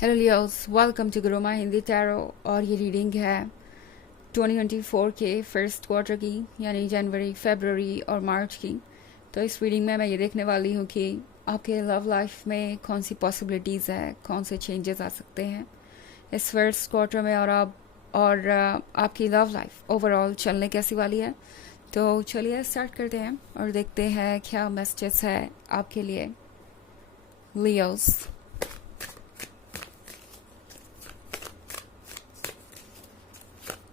Hello Leos, welcome to Guruma Hindi tarot. और ये reading है 2024 के फर्स्ट क्वार्टर की, यानी जनवरी, फरवरी और मार्च की। तो इस रीडिंग में मैं ये देखने वाली हूँ कि आपके लव लाइफ में कौन सी पॉसिबिलिटीज़ है, कौन से चेंजेस आ सकते हैं इस फर्स्ट क्वार्टर में, और आपकी लव लाइफ ओवरऑल चलने कैसी वाली है। तो चलिए स्टार्ट करते हैं और देखते हैं क्या मैसेजेस है आपके लिए Leos.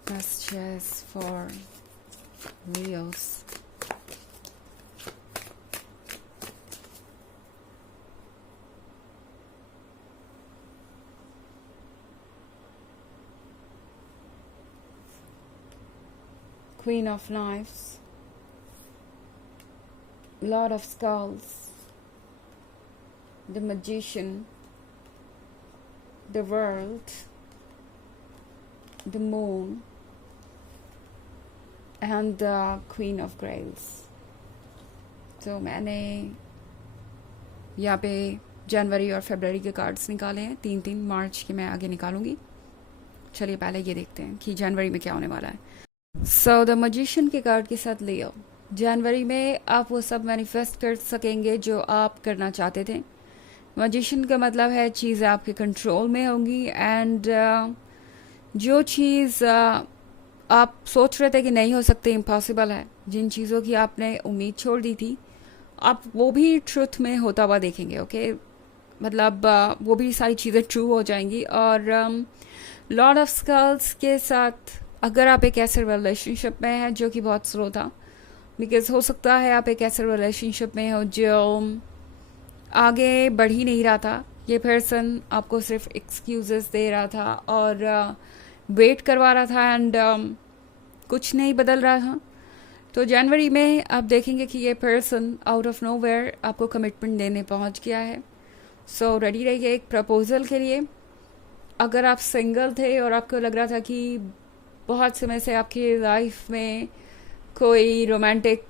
Messages for Leos. Queen of Knives, Lord of Skulls, the Magician, the World, the Moon, and the Queen of Grails. तो मैंने यहाँ पे जनवरी और फरवरी के कार्ड्स निकाले हैं, 3-3 मार्च के मैं आगे निकालूंगी। चलिए पहले ये देखते हैं कि जनवरी में क्या होने वाला है। सो द मजिशियन के कार्ड के साथ लियो, जनवरी में आप वो सब मैनिफेस्ट कर सकेंगे जो आप करना चाहते थे। मजिशियन का मतलब है चीज़ें आपके कंट्रोल में होंगी, एंड जो चीज़ आप सोच रहे थे कि नहीं हो सकते, इम्पॉसिबल है, जिन चीज़ों की आपने उम्मीद छोड़ दी थी, आप वो भी ट्रुथ में होता हुआ देखेंगे। ओके, मतलब वो भी सारी चीज़ें ट्रू हो जाएंगी। और लॉर्ड ऑफ स्कल्स के साथ अगर आप एक ऐसे रिलेशनशिप में हैं जो कि बहुत स्लो था, बिकॉज हो सकता है आप एक ऐसे रिलेशनशिप में हो जो आगे बढ़ ही नहीं रहा था। ये पर्सन आपको सिर्फ एक्सक्यूजेस दे रहा था और वेट करवा रहा था, एंड कुछ नहीं बदल रहा था। तो जनवरी में आप देखेंगे कि ये पर्सन आउट ऑफ नोवेयर आपको कमिटमेंट देने पहुंच गया है। सो रेडी रहिए एक प्रपोजल के लिए। अगर आप सिंगल थे और आपको लग रहा था कि बहुत समय से आपकी लाइफ में कोई रोमांटिक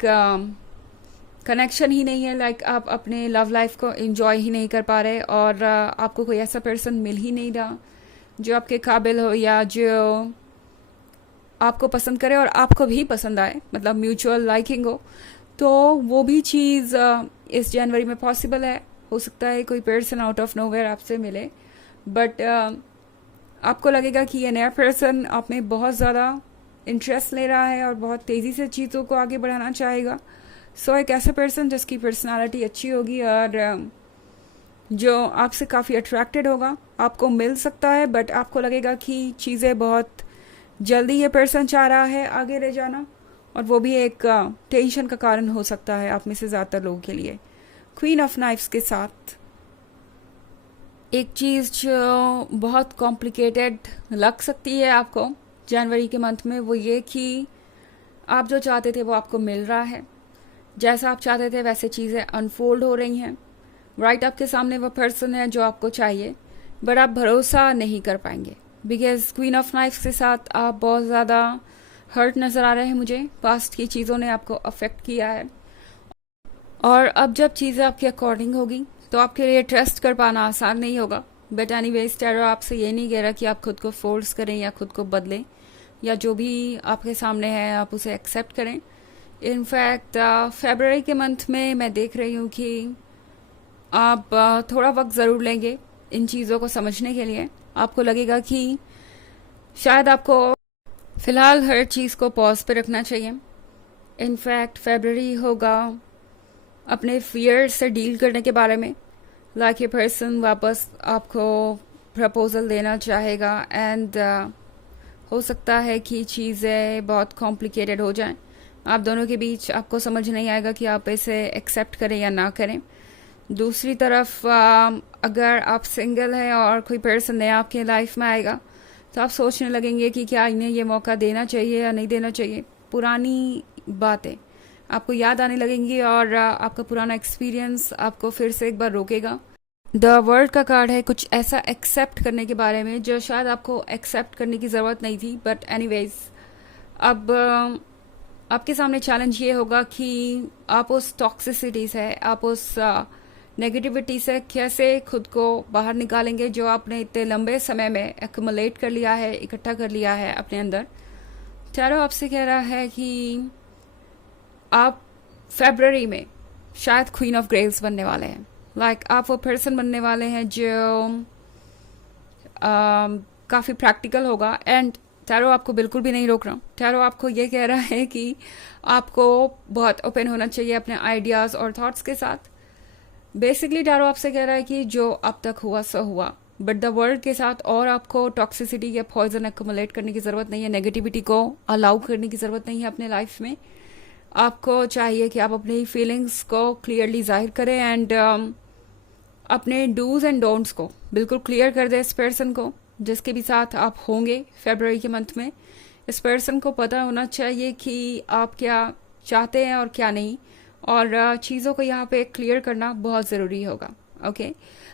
कनेक्शन ही नहीं है, लाइक आप अपने लव लाइफ को एंजॉय ही नहीं कर पा रहे, और आपको कोई ऐसा पर्सन मिल ही नहीं रहा जो आपके काबिल हो या जो आपको पसंद करे और आपको भी पसंद आए, मतलब म्यूचुअल लाइकिंग हो, तो वो भी चीज़ इस जनवरी में पॉसिबल है। हो सकता है कोई पर्सन आउट ऑफ नोवेयर आपसे मिले, बट आपको लगेगा कि ये नया पर्सन आप में बहुत ज़्यादा इंटरेस्ट ले रहा है और बहुत तेज़ी से चीज़ों को आगे बढ़ाना चाहेगा। सो एक ऐसा पर्सन जिसकी पर्सनालिटी अच्छी होगी और जो आपसे काफ़ी अट्रैक्टेड होगा, आपको मिल सकता है, बट आपको लगेगा कि चीज़ें बहुत जल्दी ये पर्सन चाह रहा है आगे ले जाना, और वो भी एक टेंशन का कारण हो सकता है आप में से ज़्यादातर लोगों के लिए। क्वीन ऑफ नाइफ्स के साथ एक चीज़ जो बहुत कॉम्प्लिकेटेड लग सकती है आपको जनवरी के मंथ में, वो ये कि आप जो चाहते थे वो आपको मिल रहा है, जैसा आप चाहते थे वैसे चीज़ें अनफोल्ड हो रही हैं। राइट आपके सामने वो पर्सन है जो आपको चाहिए, बट आप भरोसा नहीं कर पाएंगे, बिकॉज क्वीन ऑफ नाइफ्स के साथ आप बहुत ज़्यादा हर्ट नज़र आ रहे हैं मुझे। पास्ट की चीज़ों ने आपको अफेक्ट किया है, और अब जब चीज़ें आपके अकॉर्डिंग होगी तो आपके लिए ट्रस्ट कर पाना आसान नहीं होगा। बट एनीवेज टैरो आपसे ये नहीं कह रहा कि आप खुद को फोर्स करें या खुद को बदलें, या जो भी आपके सामने है आप उसे एक्सेप्ट करें। इनफैक्ट फरवरी के मंथ में मैं देख रही हूँ कि आप थोड़ा वक्त ज़रूर लेंगे इन चीज़ों को समझने के लिए। आपको लगेगा कि शायद आपको फ़िलहाल हर चीज़ को पॉज पे रखना चाहिए। इनफैक्ट फरवरी होगा अपने फियर से डील करने के बारे में, लाइक ये पर्सन वापस आपको प्रपोजल देना चाहेगा, एंड हो सकता है कि चीज़ें बहुत कॉम्प्लिकेटेड हो जाएं आप दोनों के बीच। आपको समझ नहीं आएगा कि आप इसे एक्सेप्ट करें या ना करें। दूसरी तरफ अगर आप सिंगल हैं और कोई पर्सन नया आपके लाइफ में आएगा, तो आप सोचने लगेंगे कि क्या इन्हें ये मौका देना चाहिए या नहीं देना चाहिए। पुरानी बातें आपको याद आने लगेंगी और आपका पुराना एक्सपीरियंस आपको फिर से एक बार रोकेगा। द वर्ल्ड का कार्ड है कुछ ऐसा एक्सेप्ट करने के बारे में जो शायद आपको एक्सेप्ट करने की ज़रूरत नहीं थी, बट एनीवेज अब आपके सामने चैलेंज ये होगा कि आप उस टॉक्सिसिटी से, आप उस नेगेटिविटी से कैसे खुद को बाहर निकालेंगे, जो आपने इतने लंबे समय में एक्यूमुलेट कर लिया है, इकट्ठा कर लिया है अपने अंदर। टैरो आपसे कह रहा है कि आप फरवरी में शायद क्वीन ऑफ ग्रेव्स बनने वाले हैं। लाइक आप वो पर्सन बनने वाले हैं जो काफ़ी प्रैक्टिकल होगा। एंड टैरो आपको बिल्कुल भी नहीं रोक रहा। टैरो आपको ये कह रहा है कि आपको बहुत ओपन होना चाहिए अपने आइडियाज़ और थॉट्स के साथ। बेसिकली टैरो आपसे कह रहा है कि जो अब तक हुआ सो हुआ, बट द वर्ल्ड के साथ और आपको टॉक्सिसिटी या पॉइजन एक्यूमुलेट करने की ज़रूरत नहीं है, नेगेटिविटी को अलाउ करने की ज़रूरत नहीं है अपने लाइफ में। आपको चाहिए कि आप अपनी फीलिंग्स को क्लियरली जाहिर करें एंड अपने डूज एंड डोंट्स को बिल्कुल क्लियर कर दें इस पर्सन को जिसके भी साथ आप होंगे फरवरी के मंथ में। इस पर्सन को पता होना चाहिए कि आप क्या चाहते हैं और क्या नहीं, और चीज़ों को यहाँ पे क्लियर करना बहुत ज़रूरी होगा। ओके,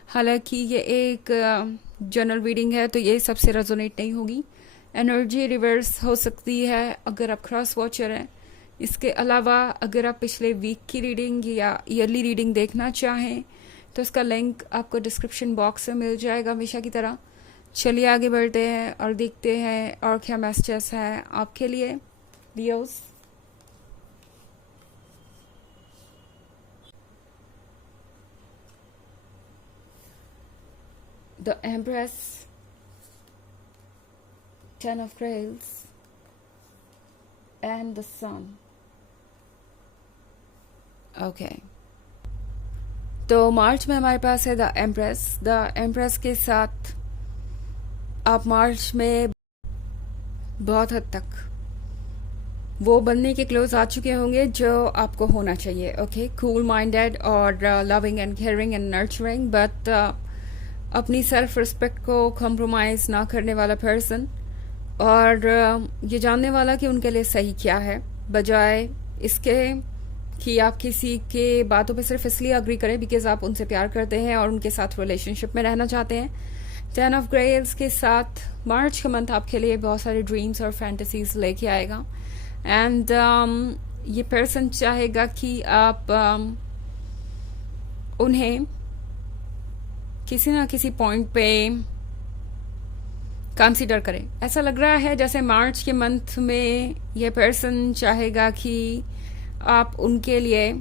हालांकि ये एक जनरल रीडिंग है तो ये सबसे रेजोनेट नहीं होगी। एनर्जी रिवर्स हो सकती है अगर आप क्रॉस वॉचर हैं। इसके अलावा अगर आप पिछले वीक की रीडिंग या ईयरली रीडिंग देखना चाहें तो इसका लिंक आपको डिस्क्रिप्शन बॉक्स में मिल जाएगा हमेशा की तरह। चलिए आगे बढ़ते हैं और देखते हैं और क्या मैसेजेस हैं आपके लिए Leos. The empress, 10 of Grails and the Sun। Okay, तो मार्च में हमारे पास है द एम्प्रेस। द एम्प्रेस के साथ आप मार्च में बहुत हद तक वो बनने के क्लोज आ चुके होंगे जो आपको होना चाहिए। ओके, कूल माइंडेड और loving and caring and nurturing, but अपनी सेल्फ रिस्पेक्ट को कॉम्प्रोमाइज़ ना करने वाला पर्सन, और ये जानने वाला कि उनके लिए सही क्या है, बजाय इसके कि आप किसी के बातों पे सिर्फ इसलिए अग्री करें बिकॉज आप उनसे प्यार करते हैं और उनके साथ रिलेशनशिप में रहना चाहते हैं। 10 of Grails के साथ मार्च का मंथ आपके लिए बहुत सारे ड्रीम्स और फैंटेसीज लेके आएगा। एंड ये पर्सन चाहेगा कि आप उन्हें किसी ना किसी पॉइंट पे कंसीडर करें। ऐसा लग रहा है जैसे मार्च के मंथ में ये पर्सन चाहेगा कि आप उनके लिए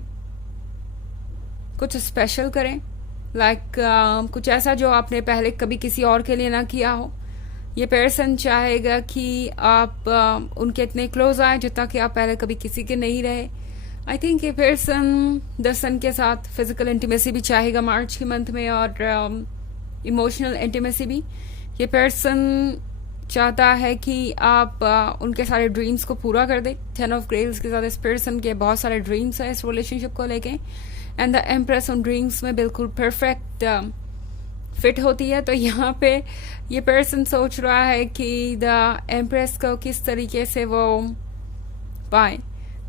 कुछ स्पेशल करें, लाइक कुछ ऐसा जो आपने पहले कभी किसी और के लिए ना किया हो। ये पर्सन चाहेगा कि आप उनके इतने क्लोज आए जितना कि आप पहले कभी किसी के नहीं रहे। आई थिंक ये पर्सन द सन के साथ फिजिकल इंटीमेसी भी चाहेगा मार्च के मंथ में, और इमोशनल इंटीमेसी भी। ये पर्सन चाहता है कि आप उनके सारे ड्रीम्स को पूरा कर दे। 10 of Grails के साथ इस पर्सन के बहुत सारे ड्रीम्स हैं इस रिलेशनशिप को लेके, एंड द एम्प्रेस उन ड्रीम्स में बिल्कुल परफेक्ट फिट होती है। तो यहाँ पे ये पर्सन सोच रहा है कि द एम्प्रेस को किस तरीके से वो पाए,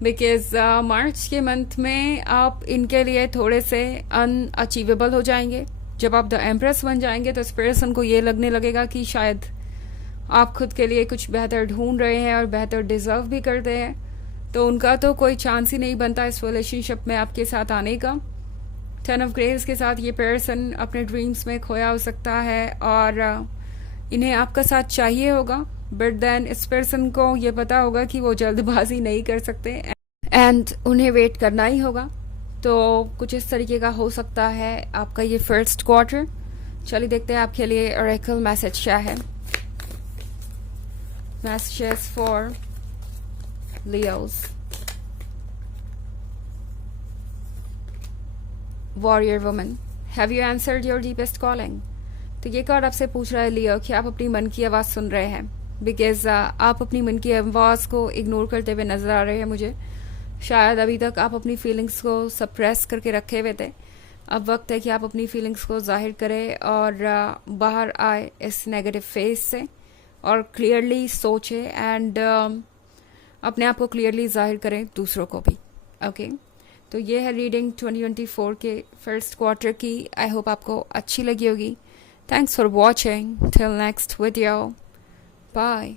बिकॉज मार्च के मंथ में आप इनके लिए थोड़े से अनअचीवेबल हो जाएंगे। जब आप द एम्प्रेस बन जाएंगे तो इस पर्सन को ये लगने लगेगा कि शायद आप खुद के लिए कुछ बेहतर ढूंढ रहे हैं और बेहतर डिजर्व भी करते हैं, तो उनका तो कोई चांस ही नहीं बनता इस रिलेशनशिप में आपके साथ आने का। 10 of Grails के साथ ये पर्सन अपने ड्रीम्स में खोया हो सकता है और इन्हें आपका साथ चाहिए होगा, बट देन इस पर्सन को ये पता होगा कि वो जल्दबाजी नहीं कर सकते एंड उन्हें वेट करना ही होगा। तो कुछ इस तरीके का हो सकता है आपका ये फर्स्ट क्वार्टर। चलिए देखते हैं आपके लिए ओरेकल मैसेज क्या है। Messages for Leos। Warrior Woman, have you answered your deepest calling? तो ये कार्ड आपसे पूछ रहा है लियो कि आप अपनी मन की आवाज़ सुन रहे हैं, बिकॉज आप अपनी मन की आवाज़ को इग्नोर करते हुए नजर आ रहे हैं मुझे। शायद अभी तक आप अपनी फीलिंग्स को सप्रेस करके रखे हुए थे। अब वक्त है कि आप अपनी फीलिंग्स को जाहिर करें और बाहर आए इस नेगेटिव फेज से और क्लियरली सोचे एंड अपने आप को क्लियरली जाहिर करें दूसरों को भी। ओके, तो ये है रीडिंग 2024 के फर्स्ट क्वार्टर की। आई होप आपको अच्छी लगी होगी। Thanks for watching. Till next video, bye.